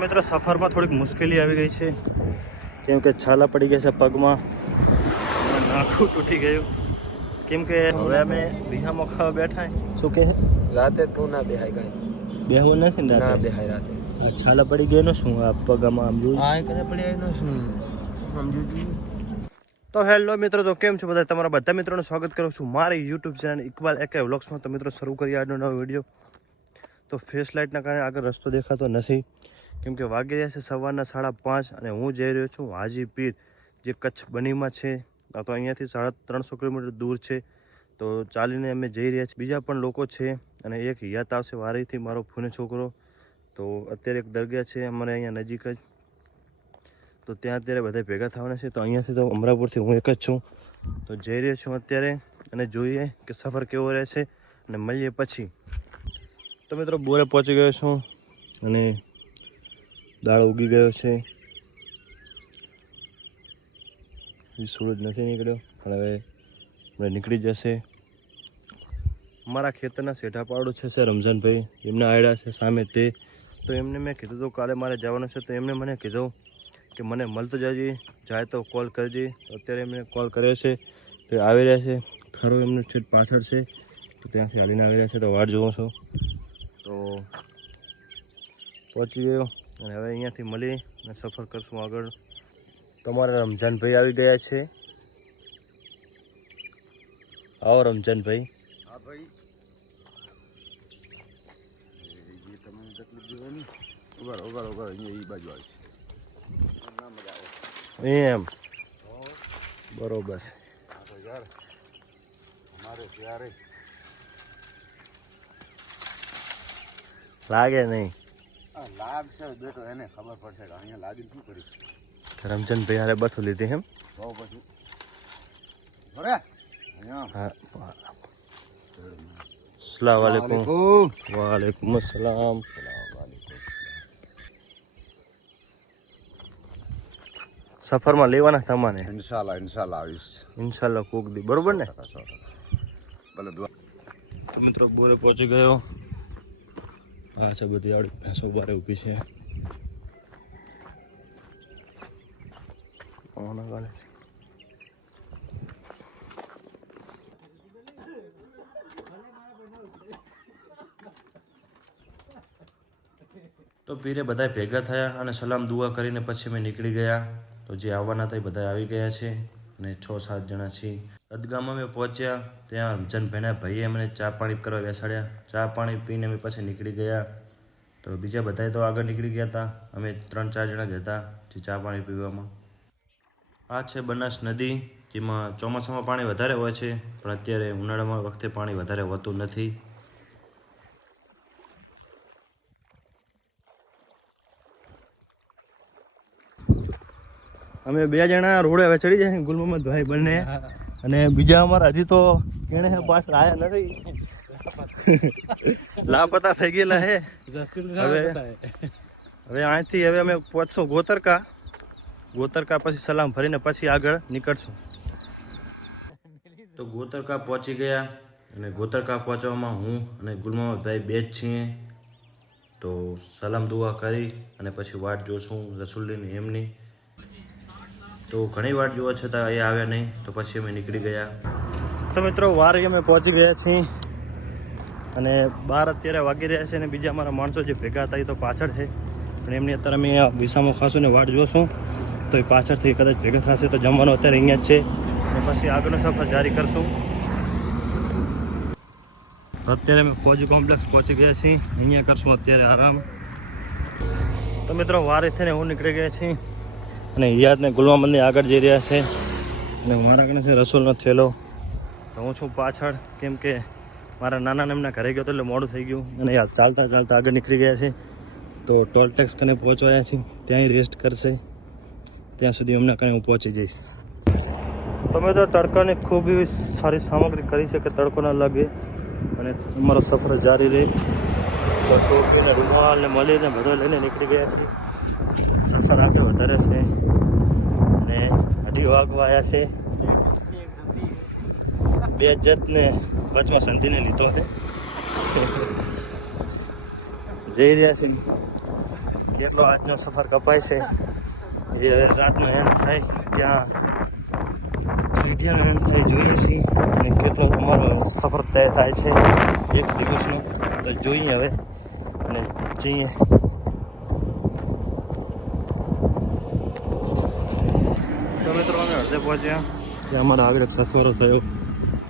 મિત્રો સફરમાં થોડીક મુશ્કેલી આવી ગઈ છે. કેમ કે છાલા પડી ગયા છે પગમાં. નાખું તૂટી ગયું. કેમ કે હવે અમે બિહામાં ખાવા બેઠા શું કે રાતે તું ના બેહાય કઈ. બેહવું નથી ને ના રાતે? બેહાય રાતે. આ છાલા પડી ગયો ને શું? આ પગમાં આમ જોયું? આ કરે પડી આવીને શું? સમજુ તો. હેલો મિત્રો તો કેમ છો બધા? તમારા બધા મિત્રોનું સ્વાગત કરું છું મારી યુટ્યુબ ચેનલ ઇકબાલ એકે વ્લોગ્સમાં તો મિત્રો શરૂ કરીએ આજનો નવો વીડિયો તો ફેસ લાઇટના કારણે આગળ રસ્તો દેખાતો નથી. કેમ કે વાગી રહ્યા છે સવારના સાડા પાંચ અને હું જઈ રહ્યો છું હાજી પીર, જે કચ્છ બનીમાં છે. અથવા અહીંયાથી સાડા ત્રણસો કિલોમીટર દૂર છે. તો ચાલીને અમે જઈ રહ્યા છીએ. બીજા પણ લોકો છે અને એક યાત આવશે વારીથી મારો ફૂને છોકરો. તો અત્યારે એક દરગાહ છે અમારે અહીંયા નજીક જ. તો ત્યાં અત્યારે બધા ભેગા થવાના છે. તો અહીંયાથી તો અમરાપુરથી હું એક જ છું. તો જઈ રહ્યો છું અત્યારે અને જોઈએ કે સફર કેવો રહે છે અને મળીએ પછી. તો મિત્રો બોરે પહોંચી ગયો છું અને દાળ ઉગી ગયો છે. સૂરજ નથી નીકળ્યો, પણ હવે હમણાં નીકળી જશે. મારા ખેતરના શેઠા પાવડો છે સર રમઝાનભાઈ. એમના આયડા છે સામે તે. તો એમને મેં કીધું હતું કાલે મારે જવાનું છે, તો એમને મને કીધું કે મને મળતો જજે, જાય તો કોલ કરજે. અત્યારે એમને કોલ કર્યો છે, તો આવી રહ્યા છે. ખરો એમનો છેટ પાછળ છે, તો ત્યાંથી હાલીને આવી રહ્યા છે, તો વાટ જુઓ છો. તો પહોંચી ગયો. અને હવે અહીંયાથી મળી અને સફર કરશું આગળ. તમારા રમજાનભાઈ આવી ગયા છે. આવો રમજાનભાઈ હા ભાઈ. જે તમને તકલીફ દેવાની? ઉગાડ અહીંયા એ બાજુ આવશે ના એમ. બરોબર છે. યાર. અમારે ત્યારે લાગે નહીં. આ લાગ છે બેટો એને ખબર પડશે કે અહીંયા લાગીને શું કરીશ. રમજાનભાઈ હારે બથું લીધી એમ? તો પછી બરે સલામ વાલેકુમ. વાલેકુમ. વાલેકુમ અસલામ સફરમાં લેવાના તમારે ઇન્શાલ્લાહ ઇન્શાલ્લાહ આવીશ. ઇન્શાલ્લાહ કોક દી બરોબર ને. ભલે મિત્રો બોરે પહોંચી ગયો. આ છે બધી આડી ભેંસો બારે ઊભી છે. તો પીરે બધા ભેગા થયા અને સલામ દુઆ કરીને પછી મેં નીકળી ગયા. તો જે આવવાના હતા એ બધા આવી ગયા છે. અને છ સાત જણા છીએ. અદગામ અમે પહોંચ્યા. ત્યાં રમજાનભાઈના ભાઈએ અમને ચા પાણી કરવા બેસાડ્યા. ચા પાણી પીને અમે પછી નીકળી ગયા. તો બીજા બધાએ તો આગળ નીકળી ગયા હતા. અમે ત્રણ ચાર જણા જ હતા જે ચા પાણી પીવામાં. આ છે બનાસ નદી જેમાં ચોમાસામાં પાણી વધારે હોય છે પણ અત્યારે ઉનાળામાં વખતે પાણી વધારે હોતું નથી. અમે બે જણા રોડે હવે ચડી જાય. ગુલ ભાઈ બંને. અને બીજા અમારા હજી તો કેણે પાછળ આયા નથી. લાપતા થઈ ગયેલા હે. હવે હવે અહીંથી હવે અમે પહોંચશું ગોતરકા. ગોતરકા પછી સલામ ભરીને પછી આગળ નીકળશું. તો ગોતરકા પહોંચી ગયા અને ગોતરકા પહોંચવામાં હું અને ગુલમાભાઈ બે જ છીએ. તો સલામ દુઆ કરી અને પછી વાટ જોશું રસુલ્લીની એમની. તો ઘણી વાર જોવા છતાં એ આવ્યા નહીં, તો પછી અમે નીકળી ગયા. તો મિત્રો, વારે અમે પહોંચી ગયા છીએ. અને બાર અત્યારે વાગી રહ્યા છે અને બીજા અમારા માણસો જે ભેગા હતા એ તો પાછળ છે. પણ એમની અત્યારે અમે વિસામો ખાશું ને વાટ જોશું. તો એ પાછળથી કદાચ ભેગા થશે તો જમવાનું અત્યારે અહીંયા જ છે. અને પછી આગળનો સફર જારી કરશું. અત્યારે અમે ફોજી કોમ્પ્લેક્સ પહોંચી ગયા છીએ. અહીંયા કરશું અત્યારે આરામ. તો મિત્રો, વારે થઈને હું નીકળી ગયા છીએ અને હિયાતને ગુલમામંદની આગળ જઈ રહ્યા છે. અને મારા કને છે રસોલનો થેલો. તો હું છું પાછળ, કેમ કે મારા નાના એમના ઘરે ગયો તો એટલે મોડું થઈ ગયું. અને યાર ચાલતા ચાલતા આગળ નીકળી ગયા છે. તો ટોલ ટેક્સ કને પહોંચવાયા છે. ત્યાંય રેસ્ટ કરશે. ત્યાં સુધી હમણાં કને હું પહોંચી જઈશ. તમે તો તડકાની ખૂબ એવી સારી સામગ્રી કરી છે કે તડકો ન લાગે. અને અમારો સફર જારી રહે. તો ટોપીને મળીને બધો લઈને નીકળી ગયા છીએ. સફર આગળ વધારે છે. અને અઢી વાગવા આવ્યા છે. બે જતને વચમાં સંધિને લીધો છે. જઈ રહ્યા છે. કેટલો આજનો સફર કપાય છે. એ રાતનો એમ થાય. ત્યાં મીડિયાનો એમ થાય જોઈએ છીએ. અને કેટલો અમારો સફર તય થાય છે એક દિવસનો. તો જોઈએ હવે. અને જઈએ તો મિત્રો પહોંચ્યા. ત્યાં અમારા આગળ એક સથવારો થયો.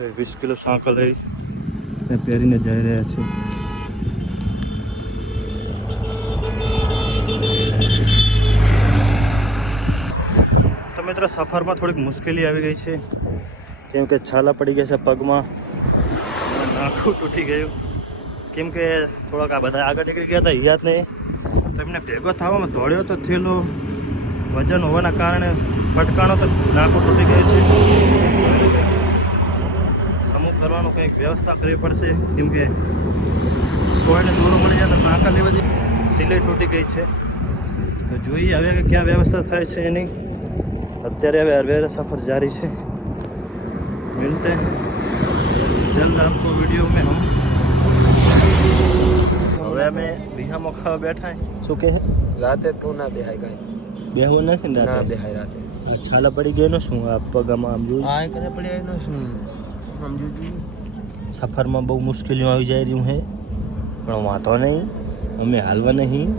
એ વીસ કિલો સાંકળ લઈ. ને પહેરીને જઈ રહ્યા છે. તો મિત્રો સફરમાં થોડીક મુશ્કેલી આવી ગઈ છે. કેમ કે છાલા પડી ગયા છે પગમાં. નાખું તૂટી ગયું. કેમ કે થોડાક આ બધા આગળ નીકળી ગયા હતા યાદ નહીં. તો એમને ભેગો થવામાં દોડ્યો તો થયેલો વજન હોવાના કારણે ફટકાણો તો નાકો તૂટી ગયું છે. સમૂહ કરવાનું કંઈક વ્યવસ્થા કરવી પડશે. કેમ કે સોયને દોરો મળી જાય તો ટાંકા લેવા જઈએ સિલાઈ તૂટી ગઈ છે. તો જોઈએ હવે કે ક્યાં વ્યવસ્થા થાય છે એની. અત્યારે હવે અરવેરા સફર જારી છે. મિલતે જલ્દ આપકો વીડિયો મેં હમ. હવે અમે બિહામાં ખાવા બેઠા શું કે રાતે તો ના બેહાય કાંઈ. બેહવું નથી ને ના રાતે બેહાય રાતે. આ છાલા પડી ગયો ને શું? આ પગામાં આમ જોયું આ કરે પડે એનો શું? સમજુ સફરમાં બહુ મુશ્કેલીઓ આવી જાય રહ્યું હે. પણ વાંધો નહીં. અમે હાલવા નહીં.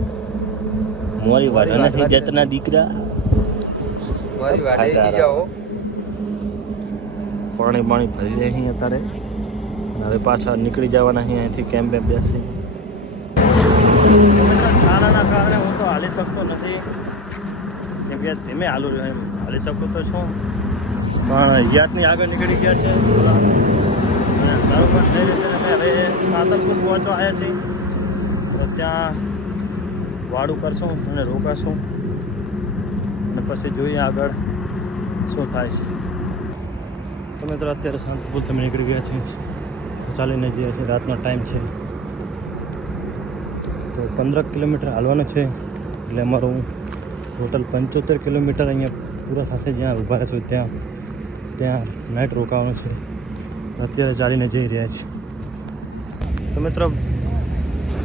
મોરી વાળા નથી જતના દીકરા. મારી વાડે જાઓ પાણી પાણી ભરી રહી અહીં અત્યારે. હવે પાછા નીકળી જવાના અહીં અહીંથી કેમ્પે બેસી છાણાના કારણે હું તો હાલી શકતો નથી. કે ધીમે હાલું એમ. હાલી શકું તો શું પણ યાદની આગળ નીકળી ગયા છે. બરોબર થઈ અમે હવે સાતલપુર પહોંચવા આવ્યા છીએ. તો ત્યાં વાડું કરશું અને રોકાશું. અને પછી જોઈએ આગળ શું થાય છે. તો મિત્રો, અત્યારે શાંતિપુર તમે નીકળી ગયા છે ચાલીને ગયા છીએ રાતનો ટાઈમ છે. તો પંદર કિલોમીટર હાલવાનો છે. એટલે અમારું ટોટલ પંચોતેર કિલોમીટર અહીંયા પૂરા થશે જ્યાં ઊભા છું ત્યાં ત્યાં નાઇટ રોકાવાનું છે. અત્યારે ચાલીને જઈ રહ્યા છીએ તો મિત્રો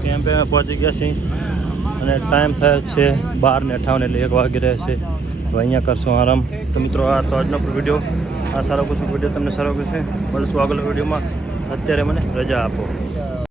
કેમ્પે અમે પહોંચી ગયા છીએ અને ટાઈમ થયો છે બાર ને અઠાવન એટલે એક વાગી રહ્યા છે. તો અહીંયા કરશું આરામ. તો મિત્રો, આ તો આજનો વીડિયો આ સારો કુછ વીડિયો તમને સારો છે મળશું આગળ વિડીયોમાં અત્યારે મને રજા આપો.